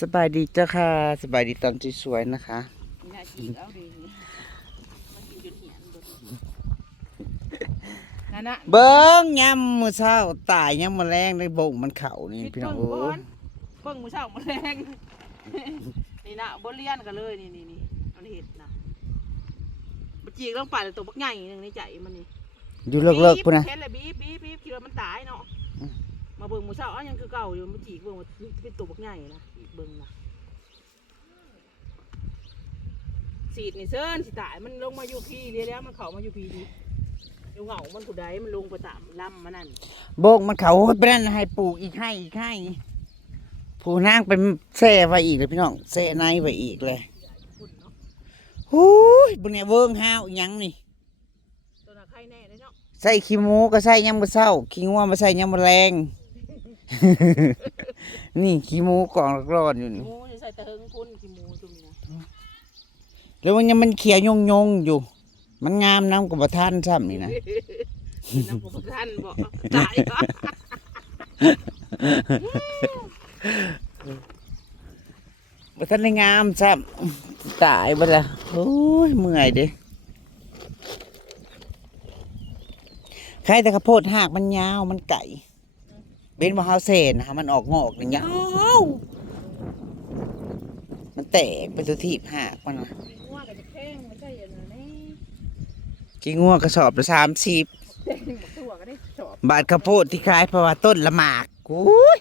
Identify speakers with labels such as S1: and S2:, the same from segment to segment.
S1: สบายดีเจ้าค่ะ สบายดีตอนสวยๆนะคะ
S2: น่ากินเอาดีมันกินจนเหียนเบิดนั่นน่ะ
S1: เบิ้งยำมือเช้าตายยำมือแรงในบ่งมันเข่านี่
S2: คิด
S1: พี่น้อง
S2: เบิ่ง
S1: โอ้
S2: ก่อยนเบิ่งมื้อเช้ามื้อแรงนี่นะบ่เรียนกันเลยนี่นี่นี่มันเห็ดนะบ่จีกลงไปแล้วตัวบักใหญ่หนึงในใจมันนี่
S1: อยู่เลิกๆพุ่นนะ
S2: เห็นเลยบีบบีบบีบคิดว่ามันตายเนาะ
S1: อืม
S2: มาเบิ่งมื้อเช้าอ้าวยังคือเก่าอยู่มาจีกเบิ่งว่าเป็นตัวบักใหญ่นะอีก เบิ่งนะสีดนี่เซินสิตายมันลงมาอยู่พี่เรียแล้วมันเข้ามาอยู่พี่ดีอยู่เหงามันผู้ใดมันลงไปตามลำมันนั่น
S1: บ่งมันเข่าโอ้ยไปนั่นให้ปลูกอีกให้อีกให้ผู้นางเป็นแซ่ไว้อีกเลยพี่น้องแซ่ในไว้อีกเลย
S2: คุณเนาะ
S1: โอ้ยบุเนี่ยเวิ้งห้าวอีหยังนี่
S2: ตัวน่ะใครแน่เลยเนาะ
S1: ใส่ขี้หมูก็ใส่ยำมือเช้าขี้งัวมาใส่ยำมือแรง นี่ขี้หมูกล่องร้อนอยู่
S2: ขี้
S1: นี่
S2: หมูจะใส่ตะเฮิงคุณขี้หมูตรงนี้นะ
S1: แล้วมันยังมันเขียวยงยงๆอยู่ มันงามน้ำกับประทานซ้ำนี่นะ
S2: น้ำผมท่านบอกตายก็
S1: ประทานได้งามซ้ำตายไปละโอ้ยเมื่อยเด้ใครแต่ข้าวโพดหากมันยาวมันไก่ เบนมาเฮาเซนนะคะมันออกงอกเนี่ยยาวมันแตกเป็นตัวทีบหากมันนะ
S2: ว่ากับจะแข้งไม่ใช่อย่างนั้นนี่
S1: กินงัวกระสอบละสามสิบ
S2: แข้งหมดตัวก็ได้ชอบบา
S1: ทข้าวโพดที่ขายเพราะว่าต้นละหมากอุ้ย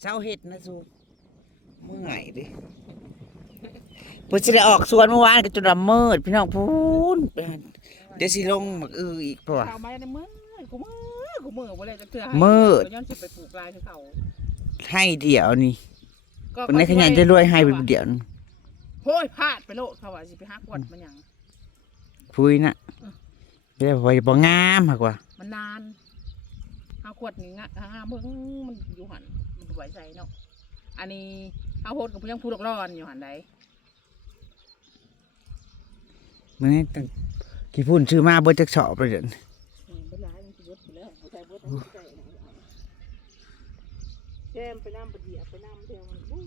S1: เช้าเห็ดนะสูเมื่อยดิเพิ่นสิได้ออกสวนเมื่อวานก็จนละเมิดพี่น้องพูนไปหั่นเดี๋ยวสิลงหมักอืออีกเพราะว่า
S2: ข่าวมาในมือกูมือกูมือบ่เลยจะเถื่อ
S1: มืด
S2: ย้อนสิไปปลูกลายคือเขา
S1: ให้เดี่ยวนี่
S2: ก็
S1: คนในขยันจะรวยให้ไปเดี่ยวนึง
S2: โห้ยพลาดไปโลดเขาว่าสิไปหากวดมันหยัง
S1: พุยน่ะเรียกว่าบ่งามมากกว่า
S2: มันนานหากวดนี่งะหาเบิ่งมันอยู่หันมันไหวใจเนาะ อันนี้เอาโหดกับยังพูดร้อนอยู่หันใด
S1: มันให้ตั้งกี่พุ่นซื้อมาเบิดจักสอบเลยเดี๋ยวนี้
S2: เอาใจเบิดใจเอาเอาแก้มไปน้ำไปเดียไปน้ำเดียวมันบู๊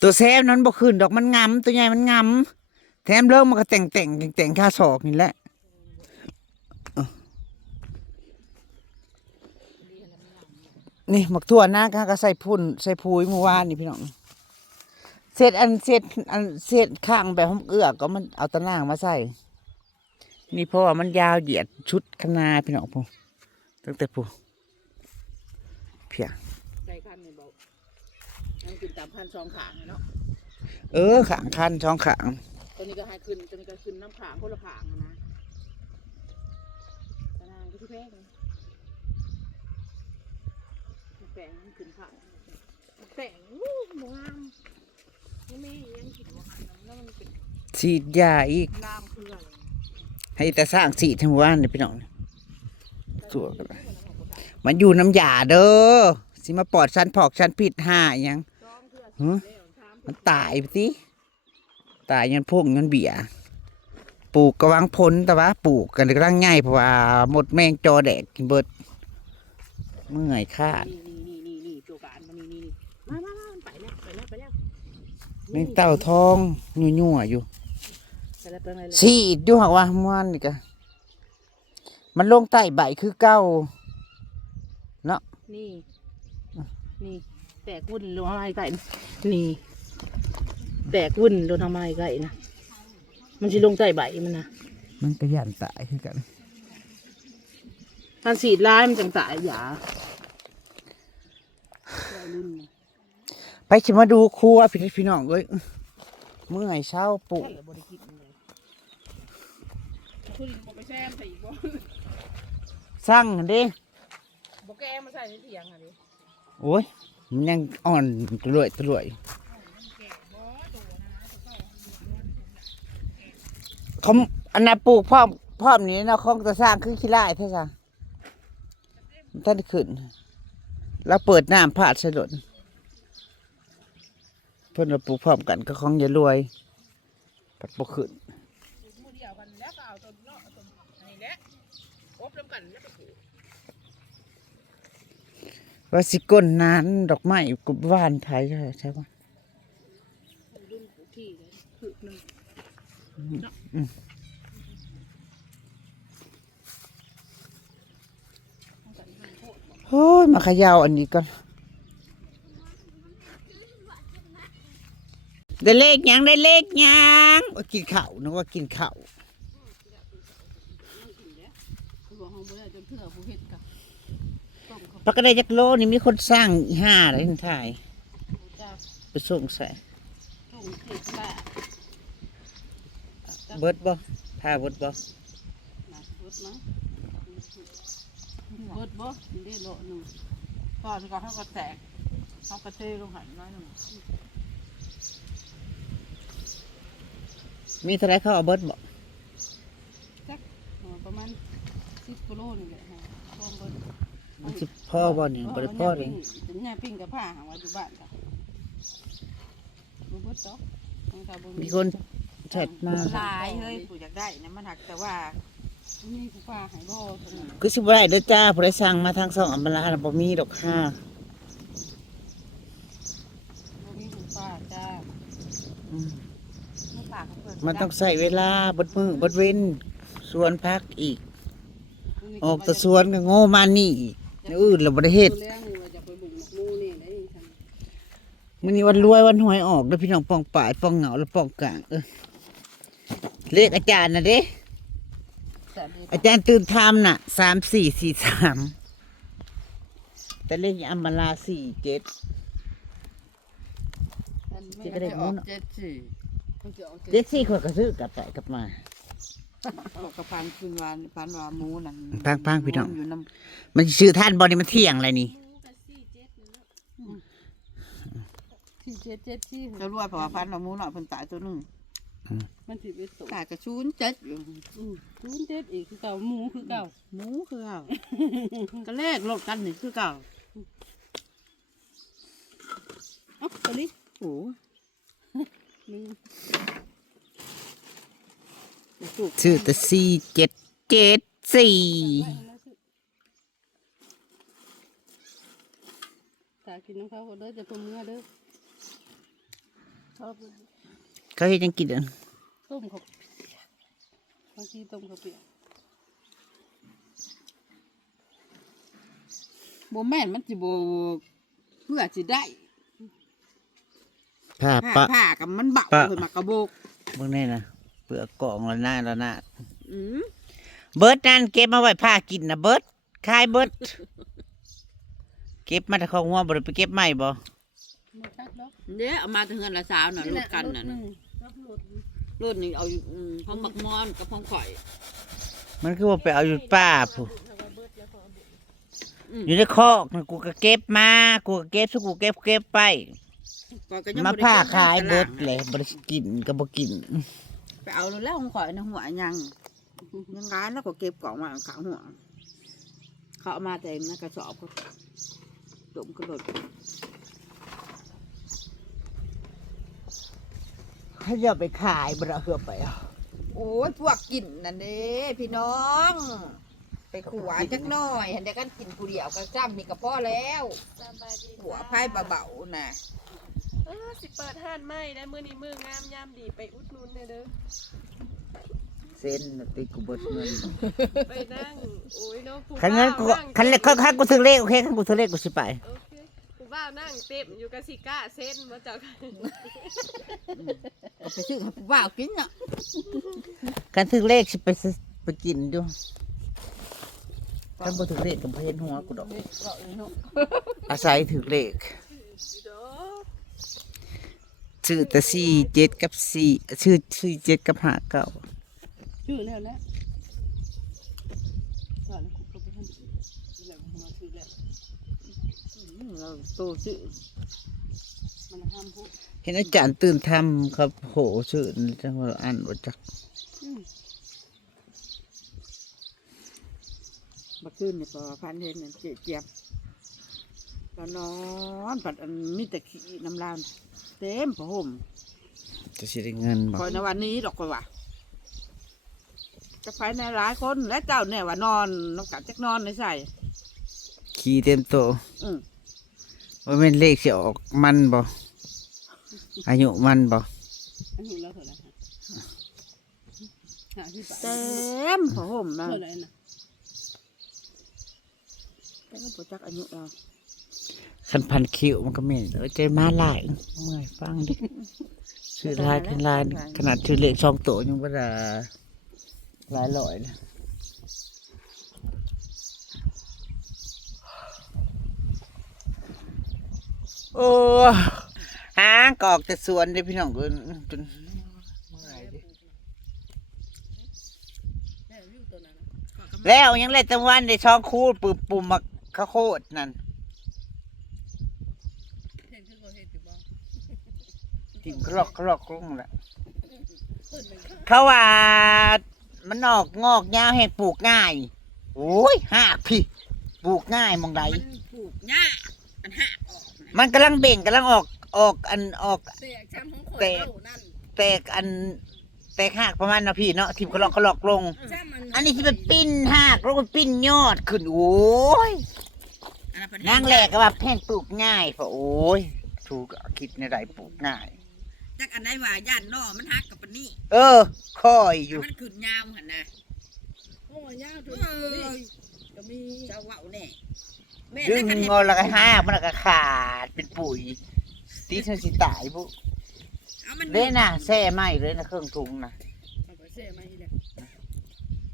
S2: ตั
S1: วแซมนั้นบ่ขึ้นดอกมันงำตัวใหญ่มันงำแถมเริ่มมันก็แต่งแต่งแต่งค่าศอกนี่แหละ
S2: นี่
S1: หมักถั่วหน้าก็ใส่พุ่นใส่พุยเมื่อวานนี่พี่น้องเศษอันเศษอันเศษข้างแบบห้องเอื้อก็มันเอาตะนางมาใส่ นี่เพราะว่ามันยาวเหยียดชุดขนาพี่น้องพูตั้งแต่พูเพีย
S2: ใจคันนี่บอกมันขึ้นตามพันสองขางอะเนาะ
S1: เออขางคันช่องขาง
S2: ตัวนี้ก็ให้ขึ้นตัวนี้ก็ขึ้นน้ำขางคนละขางอะนะตารางก็ที่แพงแปลงมันขึ้นขางแปลงวู้หมูงามยังไม่ยังกินหมูงามแล้วมันเป็น
S1: ฉีดยาอีก
S2: น้ำเครื่อง
S1: ให้แต่สร้างสีทั้งวันนี่พี่น้องสัวกันมันอยู่น้ำยาเด้อสิมาปอดชั้นผอกชั้นผิดห้ายังฮะ
S2: แล้วถาม
S1: มันตายไปสิตายยันพวกยันเบียปลูกกระวังพ้นแต่ว่าปลูกกันกำลังง่ายเพราะว่าหมดแมงจอแดกกินเบิดเมื่อยคาด
S2: แล้วไปแล้วไปแล้ว
S1: แมงเต่าทอง ยั่วๆอยู่ สีดอยู่หักว่ามันนี่กะมันลงใต้ใบคือเก้า
S2: นี่ นี่แตกวุ่นลงทำไมไก่นะนี่แตกวุ่นลงทำไมไก่นะมันจะลงใต้ใบมันนะ
S1: มันก็ยันตายคือกัน
S2: การสีดร้ายมันจังตายหยาวัยรุ่นนะ
S1: ไปชิมาดูครัวพี่พี่น้องเอ้ยเมื่อยเช้าปลูก
S2: ใช่เหรอบริกิตเลย คุณบอกไปแช่มใส่อีกบ่
S1: สร้างเด้
S2: บอกแกมาใส่ในเถียงอะดิ
S1: โอ้ยมันยังอ่อนตรวยตรวยเขาอันนั้นปลูกพร้อมพร้อมนี้นะเขาจะสร้างคือขี้ไร่เท่าไหร่ท่านได้ขึ้นแล้วเปิดน้ำผาดใส่หล่นเพื่อนเราปลูกพร้อมกันก็ของอย่ารวยปัดบกขึ้น
S2: มือเดียวกัน แล้วก็เอาต้นเลาะต้นอันนี้แหละอบรวมกันแล้วก็ปลู
S1: ว่าสิก้นนานดอกไม้กุบว่านไทยใช่ใช่ปะ
S3: รุ่นที่เลยคือหนึ่งเนาะ
S1: โอ้ยมาขยาวอันนี้ก่อนได้เลขยังได้เลขยังกินข้าวนึกว่ากินข้าว
S3: คือบอกห้องบ่ได้จนเถื่อผู้เฮ็ดกับต้มเขา
S1: ปกติจักโลนี่มีคนสร้างอีห้าอะไรทั้งไทย
S3: จ้า
S1: ไปส่งใส่
S3: ต้มเฮ็ดบ้า
S1: เบิดบ่พาเบิดบ่
S3: นะเบิดมั้งเบิดบ่ได้โลหนึ่งตอนก็เขาก็แตกเขาก็เทลงหันน้อยหนึ่ง
S1: มีเท่าไรเขาเอาเบิดบ่
S3: ประมาณ สิบกิโลนี่แหละฮะรวมเบิด
S1: มันสิพ่อบ่เนี่ยบ่ได้พ่อเลย
S3: ถึงเนี่ยปิ้งกับผ้าหาว่าอยู่บ้านค่ะบ่เบิดดอกของตาบ่
S1: มีคนแชทมา
S4: หลายเฮ้ยกูอยากได้นะมันหักแต่ว่า
S3: มีผู้ผ้าให้บ่ตรงนั้น
S1: คือสิบ่ได้เด้อจ้าผู้ใดสั่งมาทางสองอัมบลาน่ะบ่มีดอกค่ะ
S3: บ่มีผู้ผ้าจ้า
S1: อืม
S4: มันปากเขาเปิด
S1: มันต้องใช้เวลาเบดมือเบดเว้นสวนพักอีก ออกแต่สวนก็โง่มานี่อีกแนวอื่นเราบ่ได้เฮ็ด
S3: ตัวแรกนี่ว่าจะไปบุกหมกมูนี่ได้ฉัน
S1: มื้อนี้วันรวยวันหวยออกเด้อพี่น้องป้องป่ายป้องเหงาและป้องกลางเออเลขอาจารย์น่ะเด้
S3: แต่ดี
S1: อาจารย์ตื่นทำน่ะสามสี่สี่สามแต่เลขอัมบลาสี่เจ็ด
S3: มันไม่
S1: ที่ก็ได้
S3: ได้
S1: หมุ
S3: ออก
S1: น
S3: เจ็ดสี่มันจะออก
S1: เจ็ดสี่คนก็ซื้อกลับไปกลับมา
S4: ออกกระพันคืนวานพันวาหมูนั่น
S1: พังๆพี่น้อง
S4: อยู่น้
S1: มันชื่อท่านบอนี่มันเที่ยงอะไรนี่
S3: สี่เจ็ดเจ็ดสี่ำ
S4: จะรวยเพราะว่าพันวาหมูเนาะเพิ่นตายตัวหนึง
S3: มันสิบเอ็ดตัว
S4: ตายกระชูนเจ็ดอยู่
S3: อืมศูนย์เจ็ดอีกคือเก่าหมูคือเก่า
S4: หมูคือเก่าก็เลขลบกันนี่คือเก่า
S3: เอ้าตัวนี้
S4: โอ้
S3: หนึ่ง
S4: ถูก
S1: ชื่อแต่สี่เจ็ดเจ็ดสี่
S3: ตากินน้ำข้าวเด้อจะต้มเนื้อเด้อชอบ
S1: เขาเฮ็ดจังกินเด้อ
S3: ต้มเขาบางทีต้มเขาวเปียก
S4: บ่แม่นมันสิบ่เพื่อสิได้
S1: ผ้า
S4: ผ้า
S1: ปะ
S4: ผ้ากับมันเบา
S1: ปะ
S4: เพิ่นมากระโบก
S1: เบิ่งแน่นะ เปลือกกล่องละหน้าละหน้า
S4: อืม
S1: เบิร์ดนั่นเก็บมาไว้ผ้ากินนะเบิร์ดคายเบิร์ดเก็บมาแต่ของหัวบ่ได้ไปเก็บใหม่บ่
S3: มาคักเนาะ
S4: เด้เอามาถึงเงินละสาวน่ะรถกันน่ะ
S3: ร
S4: นะ
S3: ถหงรถหลุด
S4: รถนี่เอาอยู่อืมห้องบักมอนกับห้องข่อย
S1: มันคือว่าไปเอาอยู่ป้าผู้
S4: อืม
S1: อยู่ในคอกน่ะกูก็เก็บมากูก็เก็บสุกูเก็บเก็บไป
S4: ข่อยก็ยัง
S1: มา
S4: บ่ได้
S1: ผ้า
S4: เก็บ
S1: ขาย
S4: ตล
S1: เบิร์ดเลยบ่ได้กินก็บ่กิน
S4: ไปเอาแล้วห้องข่อยในะหัวยังยังร้านแล้วก็เก็บกล่องมาขางหัวเขาเอามาแต่ในกระสอบก็ตุ่มกระโดด
S1: เขาจะไปขายบ่ได้เฮือไปเอา
S4: โอ้ยพวกกินนั่นเด้พี่น้อง ไปขวาจักหน่อยเห็นได้กันกินกูเดียวก็จ้ำนี่ก็พอแล้ว
S2: สบายดี
S4: หัวไพ่เบาๆนะ
S2: เออสิเปิดห้านใหม่ได้มื้อนี้มื้องามยามดีไปอุดหนุนเด้อเด้อ
S1: เส้นน่ะติกูเบิดเงิน
S2: ไปนั่งโอ้ยเนาะผู้
S1: คันนั้นกู
S2: บ่าว
S1: คันเล็กคันกูซื้อเลขโอเคคันกูซื้อเลขกูสิไป
S2: โอเคผู้บ่าวนั่งเต็มอยู่กับสิก้าเส้นบ่เจ้าค่ะ
S4: ก็ไปซื้อให้ผู้บ่าวกินน่ะ
S1: คันซื้อเลขสิไปซื้อไปกินอยู่คันบ่ถือเลขก็บ่เห็นหัวกูดอก อาศัยถือเลข
S2: เด้อ
S1: ชื่อแต่สี่เจ็ดกับสี่ชื่อชื่อเจ็ดกับห้าเก้า
S3: ชื่อแล้วและก่อนกูก็ไปทำแล้วมาชื่อแล้ว
S4: เราโตซื้อ
S3: มันห้ามพูด
S1: เห็นอาจารย์ตื่นทำครับโหชื่อจังว่าอ่านว่าจัก
S4: มาขึ้นเนี่ยพอพันเห็นเจี๊ยบก็นอนปัดมีแต่ขี้น้ำลาว เต็มผ้าห่ม
S1: จะสิได้เงินบ่
S4: คอยในวันนี้ดอกกว่าจะไปในหลายคนและเจ้าเนี่ยว่านอนน้ำกัดจักนอนในใส่
S1: ขี่เต็มโต
S4: อืม
S1: ว่าเป็นเลขสิออกมันบ่อายุมันบ่
S3: อันนี้เราเท่าไหร่คะห้าสิบบาท
S4: เต็มผ้าห่มนะ
S3: เท่าไหร่นะ
S4: แต่ก็บ่จักอายุเรา
S1: คันพันคิวมันก็ม่เออใจมาหลายเมื่อยฟังดิชื่อลายเป็นลายขนาดชื่อเลขช่องโตยังบ่ได้หลายร้อยนะโอ้หากอกแต่สวนเด้พี่น้องเอิ้นจน
S3: แล้วอยู่ตัวนั้นนะ
S1: แล้วยังเล่นจังวันได้ช่องคูดปืบปุ่มมาข้าวโคตรนั่น
S3: เห็นคือเขาเห็นอยู่บ่
S1: ทิมกรอกกรอกลงแหละเขาว่ามันออกงอกยาวแหงปลูกง่าย โอ้ยหากพี่ปลูกง่ายมองใด
S4: มันปลูกหญ้าอันหักออกนะ
S1: มันกำลังเบ่งกำลังออกออกอันออก
S3: เสียช้ำของคน
S1: แต่
S3: เล่านั่น
S1: แตกอันแตกหากประมาณนะพี่เนาะทิมกรอกกรอกลง
S3: ช้ำมัน
S1: อันนี้ที่เป็นปิ้นหากแล้วก็ปิ้นยอดขึ้นโอ้ย
S4: อันนั้นเป็น
S1: นางแหลกก็ว่าแพงปลูกง่ายพอโอ้ย ถูกคิดในใดปลูกง่าย
S4: จักอันใดว่าย่านนอมันหักกับปานนี้
S1: เออคอยอยู่
S4: มันขึ้นยาวหั่นนะ
S3: โอ้ยยาวถึง
S4: เอ้
S3: นี่
S4: ย
S3: ก็มี
S4: เจ้าเว้าแน่แม่
S1: ดึง
S4: แล้วกันเฮ็ด
S1: งอแล้วก็ห้ากมันก็ขาดเป็นปุ๋ยตีเธอสิตายบุ
S4: เอามัน
S1: เด้น่ะแซ่ไหมเลยนะเครื่องถุงนะ
S3: เอาไปเซ่มาอีกเลย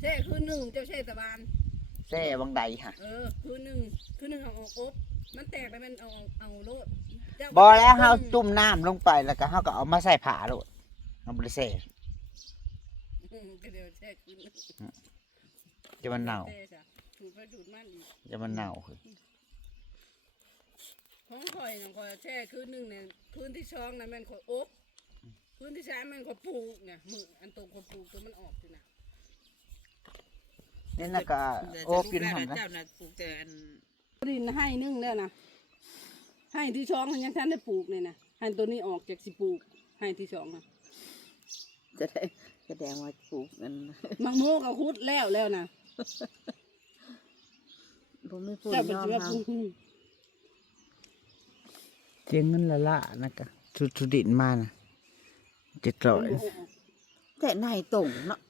S3: เซ่คือหนึ่งเจ้าเซ่ตะบาน
S1: แซ่บางใดค่ะ
S3: เออคือหนึ่งคือหนึ่งเอาออกอบมันแตกไปมันเอาเอาเอาโลดเจ้า
S1: บอแล้วเฮาจุ่มน้ำลงไปแล้วก็เฮาก็เอามาใส่ผ้าโลดเอาบ่ได้แซ่
S3: อืมก็เดี๋ยวเซ่คือ
S1: จะมันเน่า
S3: เซ่จ้ะถูดไปถูดมันอีก
S1: จะมันเน่าคือ
S3: ของข่อยน้องข่อยแช่คืนหนึ่งเนี่ยคืนที่สองนะแม่นข่อยอบคืนที่สามแม่นข่อยปลูกเนี่ยมืออันตรงข่อยปลูกตัวมันออกสินะ
S1: นี่น่ะก็โอ้ปินหั่นนะ
S4: เจ้าน่ะปลูกแต่อัน
S3: ดินให้นึ่งแล้วนะ ให้ที่สองมันยังท่านได้ปลูกเลยนะให้ตัวนี้ออกจากสิปลูก ให้ที่สองนะ
S4: จะได้แสดงว่าปลูกอัน
S3: มังโมกเอาคุดแล้วแล้วนะ
S4: บ่มีผู้
S3: เจ้าเป็น
S4: ยอม
S3: เชื้อ
S4: เฮา
S3: ปลูก
S1: เจียงเงินละละนะก็ชุดชุดดินมานะเจ็ดร้อย
S4: แต่ในตรงเนาะ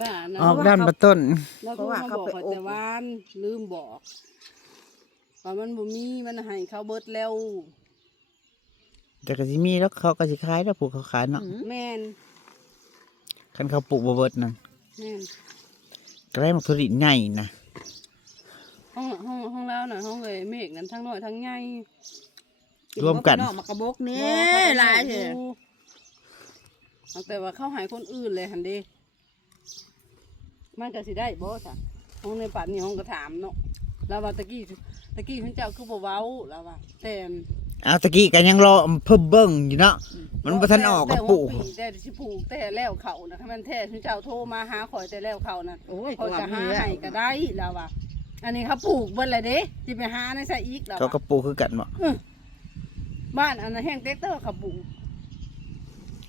S3: ป้านะ
S1: ออกด้านประต้น
S3: แล้ว
S4: เพ
S3: ก็
S4: ราะว่า
S3: มา
S4: เขา
S3: บอก
S4: ไป
S3: ข่อย
S4: อบ
S3: แต่วานลืมบอก ว่ามันบ่มีมันให้เขาเบิดแล้ว
S1: แต่ก็สิมีแล้วเขาก็สิขายแล้วปลูกเขาขายเนาะ
S3: แม่น
S1: คันเขาปลูกบ่เบิดนั่น
S3: แม่น
S1: ก็ได้มักทุดินใหญ่นะ
S3: ห้องห้องห้องแล้วน่ะห้องเลยเมฆนั้นทั้งน้อยทั้งใหญ่
S1: รวมกัน
S4: นอกมากระบกนี่
S3: บ่เขาก็
S4: หลาย
S3: ให้
S4: เถ
S3: ดูเอาแต่ว่าเข้าหายคนอื่นเลยหันเดีมันก็สิได้บ่จ้ะห้องในป่านนี้ห้องก็ถามเนาะแล้วว่าตะกี้ ตะกี้คุณเจ้าคือบ่เว้าแล้วว่าแต่
S1: เอาตะกี้กันยังรอเพิ่มเบิ่งอยู่เนาะมันบ่ทันออกก็ปลูก
S3: แต่สิปลูกแต่แล้วเขานะถ้ามันแท้คุณเจ้าโทรมาหาข่อยแต่แล้วเขานั่น
S4: โอ้ย
S3: ข่อย
S4: ตัว
S3: จะหา
S4: เมีย
S3: ให้ก็ได้แล้วว่าอันนี้เขาปลูกเบิ่เลยเด้สิไปหาในใส่อีกแล้ว
S1: เขาก็ปลูกคือกันบ่
S3: บ้านอันนั้นแห้งเต็กเตอร์เขาปลูก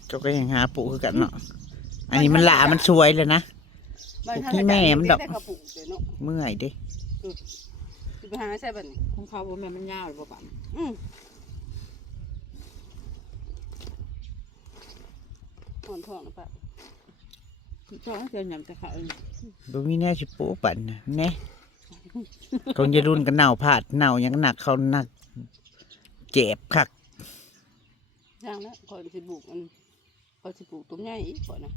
S1: เขาก็ยังหาปลูกคือกันเนาะอันนี้มันหลามันสวยเลยนะ
S3: บ้าน
S1: ปลูกที่แม่มันดอก
S3: เต็กๆเขาปลูกเด้เนาะ
S1: เมื่อยเด้
S3: สิ ไปหาใส่บัดนี้
S4: ของเขาบ่แม่นมันยาวหรือบ่ปาน
S3: อืมถอนทองนะปะ
S4: ชอบเจ้าหยังจะเขา
S1: บ่มีแน่สิปลูกปั่นนะแน่คงจะรุ่นกันเน่าพาดเน่ายังหนักเขาหนัก เจ็บคัก
S3: ย่างแล้วข่อยสิปลูกมันข่อยสิปลูกต้นใหญ่อีกข่อยนะ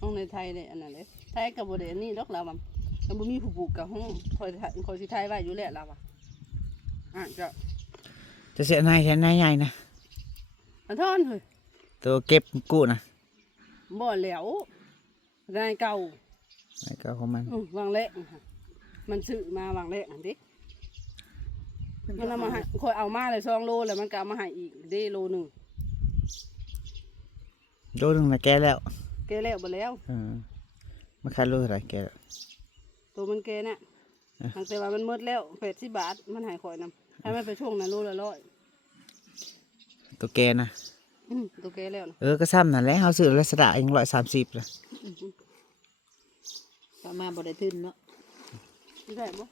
S3: ห้องในไทยเลยอันนั้นเลยไทยกับบ่ได้อันนี้ดอกเรา มันมันบ่มีผู้ปลูกกับห้องข่อยข่อยสิไทยไว้อยู่แล้วเราอะอะเจ้า
S1: จะเสียนายเสียนายใหญ่นะ
S3: อันทอนเฮ้ย
S1: ตัวเก็บกู้นะ
S3: บ่แล้วนายเก่า
S1: ไอ้เก็ของมัน
S3: อื้อวางเละค่ะมันซื้อมาวางเละอันดิมันเอามาให้คอยเอามาเลยสองโลแล้วมันก็เอามาให้อีกเด้โลหนึ่ง
S1: โดนหนึ่งนะแกแล้ว
S3: แกแล้วบ่แล้ว
S1: เออมาขายโลเท่าไหร่แกแล้ว
S3: ตัวมันแกน่ะ
S1: อะ
S3: ทางแต่ว่ามันหมดแล้วแปดสิบบาทมันใหายข่อยนำให้มันไปช่วงนั้นโลละร้อย
S1: ตัวแกนะ
S3: อืมตัวแกแล้วนะ
S1: เออก็ซ้ำนั่นแหละเขาซื้อลักษณะยังร้อยสามสิบเลย
S4: ก็มาบ่ได้ทึนเนาะ
S3: ไม่ได้บ่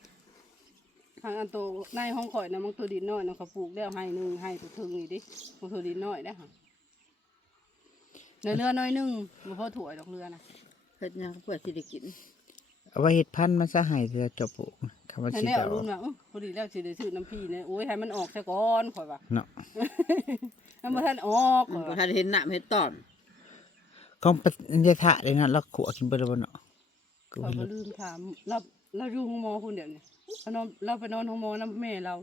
S3: ทางอันโตในห้องข่อยนะมันตัวดินน้อยนะเขาปลูกแล้วให้หนึ่งให้ตัวถึงนี่ดิมันตัวดินน้อยได้ค่ะในเรือน้อยหนึงมันพอถั่วยดอกเรือนะ
S4: เฮ็ดหยังเพื่อสิได้กิน
S1: เอาไว้เห็ดพันธุ์มันซะให้เรือจบปลูกคำว่า
S3: ให้
S1: สิ
S3: แนว
S1: เดา
S3: รุ่นว่าอื้อพอดีแล้วสิได้ซื้อน้ำพี่เนี่ยโอ้ยให้มันออกซะก่อนข่อยว่า
S1: เนาะ
S3: ให้มันท่านออก
S4: มัน
S3: ข่
S4: บ่
S3: อยว่า
S4: ทันเห็นน้ำเฮ็ดตอน
S1: ก็เป็นยะทะเลยนะแล้วขัวกินเบอร์บเนาะกู
S3: ข่อย
S1: เห็น
S3: ก็ลืมถามเราเราอยู่ห้องหมอคุณเดี๋ยวนี้เรานอนเราไปนอนห้องหมอน้ำแม่เรา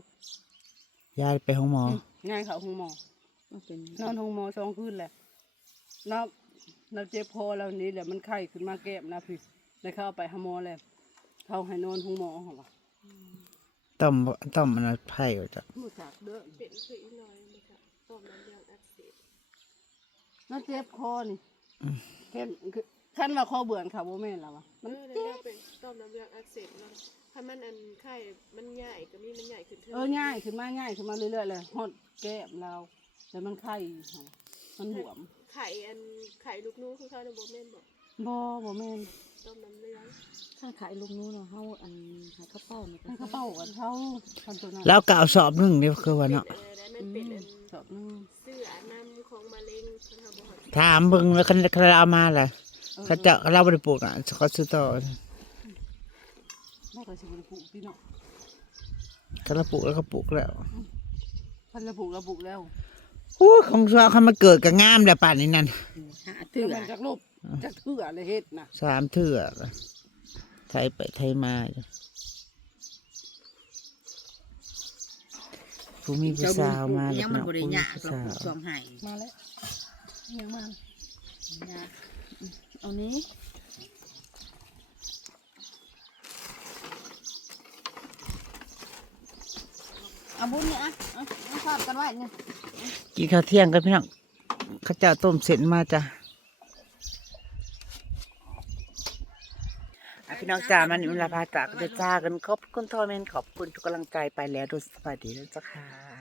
S1: ยายไปห้องหมอ
S3: ง่ายเขาห้องหมอ
S4: มันเป็น
S3: นอนห้องหมอสองคืนแหละเราเราเจ็บคอเรานี้แหละมันไข้ขึ้นมาแก้มนะพี่ เลยเข้าไปหาหมอเลยเขาให้นอนห้องหมอเหรอวะ
S1: ต้มต้มมันไผ่ก็จะ
S3: มูจากเด้อ
S2: เป็นคืออีน้อยเลยค่ะต้มน้ำยางอักเสบ
S3: เราเจ็บคอนี่แค่คือขั้นว่าคอเบื่อนค่ะโบแม่นแล้ววะ
S2: เอ
S3: มัน
S2: อแล้วเราเป็นต้มน้ำยางอักเสบแล้วถ้ามันอันไข่มันใหญ่ก็มีมันใหญ่ขึ้นเท่า
S3: เออง่ายขึ้นมาง่ายขึ้นมาเรื่อยๆเลยฮอดแก้มเราแล้วมันไข้เหรอมันบวม
S2: ไข่อันไข่ลูกนู้คือเขาในโบแม่นบอก
S3: บ่บ่แม่น
S2: ต้มน้ำเลี้ยง
S4: ข้างขายลูกนู้นเนาะเฮาอันหาข้าวเป้านี่
S3: ให้เขาเป้ากันเขาทำตัวนั้น
S1: แล้วก็เอาสอบหนึ่งนี่คือว่า
S2: เป็น
S1: เนาะ
S2: เออได้มันเป็นอัน
S3: สอบหนึง
S2: เสื้อนำของมะเร็งเขาทำบ่ฮอด
S1: ถามเบิ่งแล้วเขาเขาเอามาแหละ
S3: ออ
S1: เขาจะเราบริปลูกอะเขาซื้อต่อ
S3: แม่ก็สิบ่ได้ปลูกพี่เนาะ
S1: เขาเราปลูกแล้วก็ปลูกแล้ว
S3: พันละปลูกละปลูกแล้ว
S1: โอ้ยของเราเขามาเกิดกับงามแต่ป่านนี้นั่น
S4: หา
S3: เทื่
S4: เตื้
S3: อ
S4: อ
S3: มันจากลบ จากเทื่อเลยเฮ็ดนะ
S1: สามเถื่อไทยไปไทยมาผู้มีผู้สาวมาแล้ว
S4: ยังมัน
S1: เนาะ
S4: บ่ได้
S1: ผู้มี
S4: ยาก
S1: ผู้
S4: หรอ
S1: สากว
S4: ช่วงให้
S3: มาแล้วยังมายา
S4: กเอานี้เอาบุญนี่อะเอาเอาทอดกันไว้นี่
S1: กินข้าวเที่ยงกันพี่น้องข้าวเจ้าต้มเสร็จมาจ้ะอะ พี่น้องจ๋ามันอุลาพาจากก็จะจ้ากันขอบคุณทอเมนขอบคุณทุกกำลังใจไปแล้วดูสบายดีแล้วจ้ะค่ะ